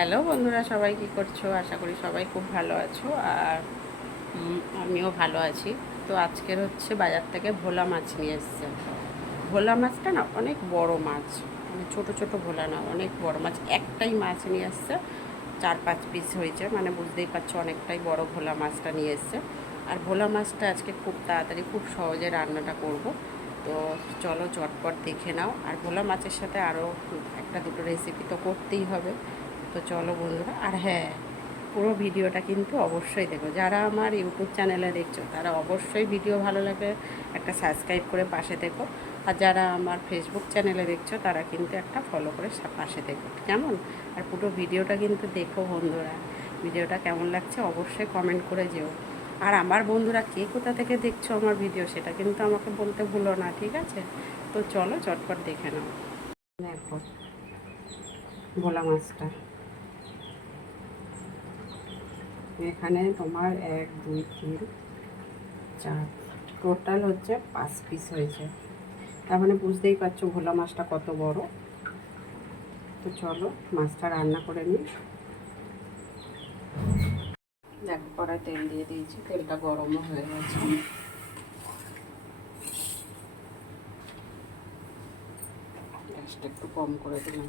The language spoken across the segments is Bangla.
হ্যালো বন্ধুরা, সবাই কী করছো? আশা করি সবাই খুব ভালো আছো। আর আমিও ভালো আছি। তো আজকের হচ্ছে বাজার থেকে ভোলা মাছ নিয়ে এসছে। ভোলা মাছটা না অনেক বড় মাছ, মানে ছোটো ছোটো ভোলা না, অনেক বড় মাছ। একটাই মাছ নিয়ে এসছে, 4-5 পিস হয়েছে, মানে বুঝতেই পারছো অনেকটাই বড় ভোলা মাছটা নিয়ে এসছে। আর ভোলা মাছটা আজকে খুব তাড়াতাড়ি খুব সহজে রান্নাটা করব। তো চলো চটপট দেখে নাও। আর ভোলা মাছের সাথে আরও একটা দুটো রেসিপি তো করতেই হবে। তো চলো বন্ধুরা, আর হ্যাঁ, পুরো ভিডিওটা কিন্তু অবশ্যই দেখো। যারা আমার ইউটিউব চ্যানেলে দেখছো তারা অবশ্যই ভিডিও ভালো লাগে একটা সাবস্ক্রাইব করে পাশে দেখো। আর যারা আমার ফেসবুক চ্যানেলে দেখছো তারা কিন্তু একটা ফলো করে পাশে দেখো, কেমন? আর পুরো ভিডিওটা কিন্তু দেখো বন্ধুরা। ভিডিওটা কেমন লাগছে অবশ্যই কমেন্ট করে যেও। আর আমার বন্ধুরা কে কোথা থেকে দেখছো আমার ভিডিও সেটা কিন্তু আমাকে বলতে ভুলো না, ঠিক আছে? তো চলো চটপট দেখে নাও। দেখো ভোলা মাছটা এখানে তোমার 1 2 3 4 টোটাল হচ্ছে 5 পিস হয়েছে। তার মানে বুঝতেই পারছো ভোলা মাছটা কত বড়। তো চলো মাছটা রান্না করে নিই। দেখো কড়াই তেল দিয়ে দিয়েছি, তেলটা গরমও হয়ে গেছে। গ্যাসটা একটু কম করে দিলাম,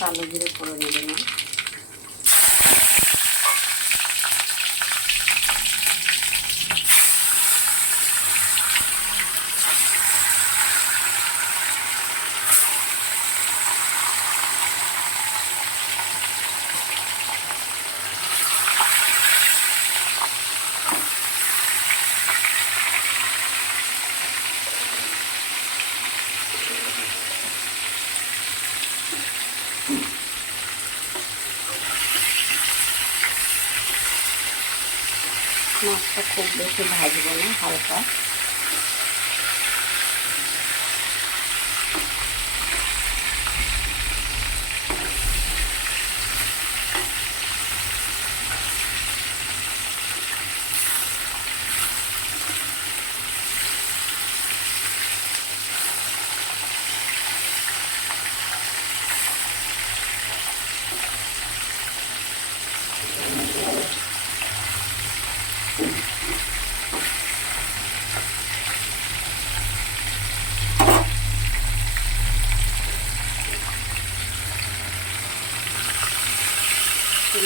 কালো জিরে ফোড়নে দিলাম। মাছটা খুব বেশি ভাজবো না, হালকা।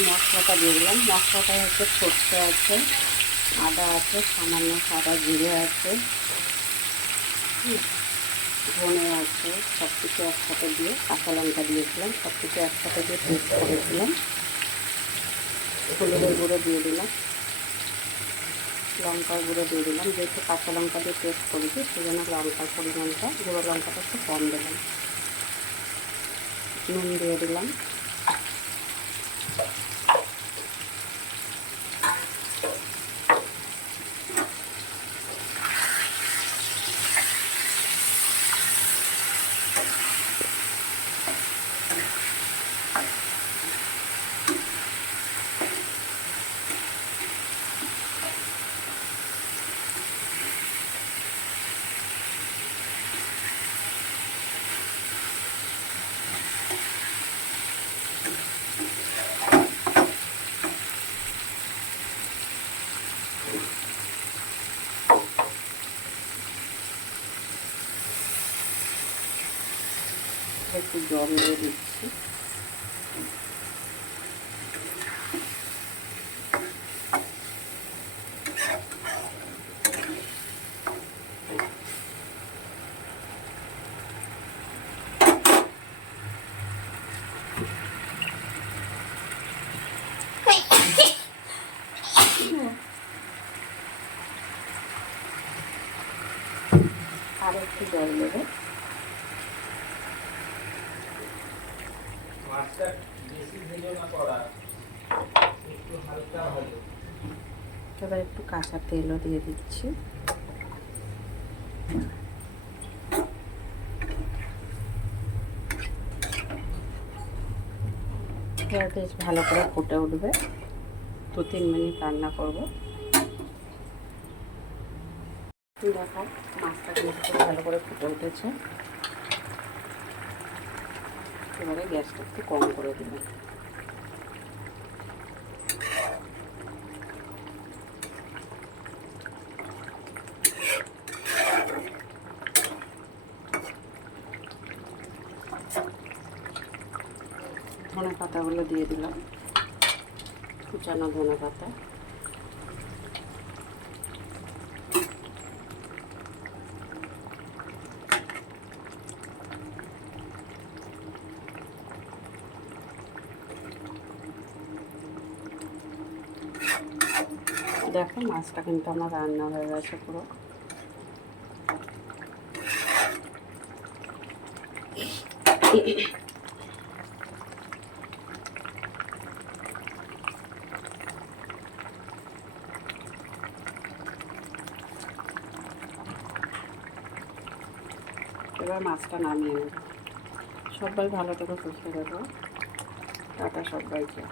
মশলাটা দিয়ে দিলাম। মশলাটা হচ্ছে সর্ষে আছে, আদা আছে, সামান্য সাদা জিরে আছে, ধনে আছে, সব কিছু একসাথে দিয়ে, কাঁচা লঙ্কা দিয়েছিলাম, সব কিছু একসাথে দিয়ে পেস্ট করেছিলাম। হলুদের গুঁড়ো দিয়ে দিলাম, লঙ্কার গুঁড়ো দিয়ে দিলাম। যেহেতু কাঁচা লঙ্কা দিয়ে পেস্ট করেছি সেজন্য লঙ্কার পরিমাণটা, গুঁড়ো লঙ্কাটা একটু কম দিলাম। নুন দিয়ে দিলাম। একটু জল দিয়ে দিচ্ছি। আর একটু জল দেবো। এবার একটু কাঁচা তেলও দিয়ে দিচ্ছি। এবার বেশ ভালো করে ফুটে উঠবে। 2-3 মিনিট রান্না করব। দেখো মাছটা কিন্তু খুব ভালো করে ফুটে উঠেছে। এবারে গ্যাসটা একটু কম করে দেবেন। ধনে পাতাগুলো দিয়ে দিলাম, কুচানো ধনে পাতা। দেখো মাছটা কিন্তু আমার রান্না হয়ে গেছে পুরো। এবার মাছটা নামিয়ে নেব। সবাই ভালো থেকে সুস্থ থাকো। টাটা সবাইকে।